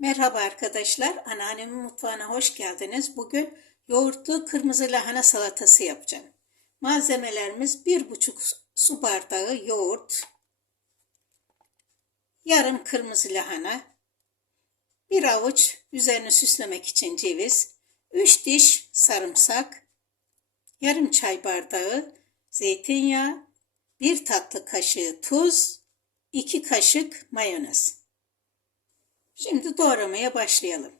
Merhaba arkadaşlar, anneannemin mutfağına hoş geldiniz. Bugün yoğurtlu kırmızı lahana salatası yapacağım. Malzemelerimiz bir buçuk su bardağı yoğurt, yarım kırmızı lahana, bir avuç üzerini süslemek için ceviz, üç diş sarımsak, yarım çay bardağı zeytinyağı, bir tatlı kaşığı tuz, iki kaşık mayonez. Şimdi doğramaya başlayalım.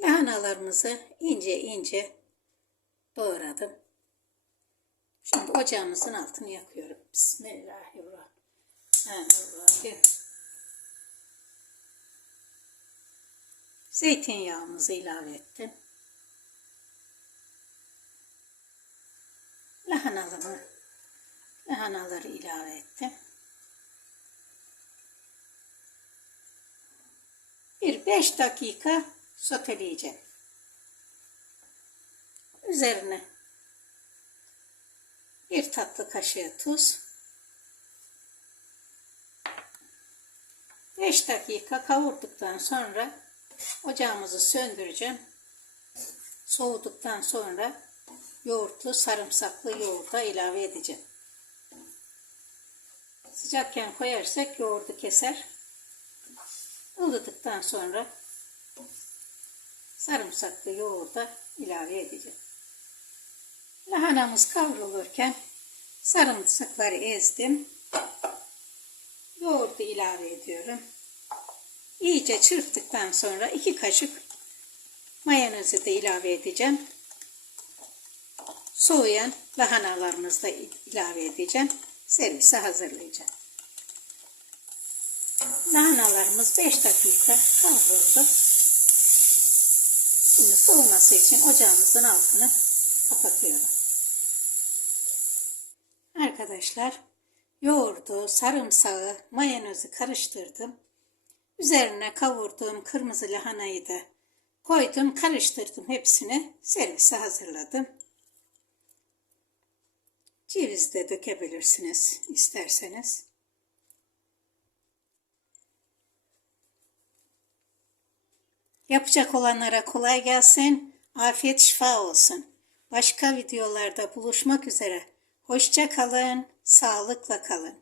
Lahanalarımızı ince ince doğradım. Şimdi ocağımızın altını yakıyorum. Bismillahirrahmanirrahim. Zeytinyağımızı ilave ettim. Lahanalarımı, lahanaları ilave ettim. Bir beş dakika soteleyeceğim. Üzerine bir tatlı kaşığı tuz. 5 dakika kavurduktan sonra ocağımızı söndüreceğim. Soğuduktan sonra yoğurtlu sarımsaklı yoğurda ilave edeceğim. Sıcakken koyarsak yoğurdu keser. Ilıdıktan sonra sarımsaklı yoğurda ilave edeceğim. Lahanamız kavrulurken sarımsakları ezdim. Yoğurdu ilave ediyorum. İyice çırptıktan sonra iki kaşık mayonezi de ilave edeceğim. Soğuyan lahanalarımızı da ilave edeceğim. Servise hazırlayacağım. Lahanalarımız 5 dakika kavruldu. Şimdi soğuması için ocağımızın altını kapatıyorum. Arkadaşlar yoğurdu, sarımsağı, mayonezi karıştırdım. Üzerine kavurduğum kırmızı lahanayı da koydum, karıştırdım hepsini. Servise hazırladım. Ceviz de dökebilirsiniz isterseniz. Yapacak olanlara kolay gelsin. Afiyet şifa olsun. Başka videolarda buluşmak üzere. Hoşça kalın, sağlıkla kalın.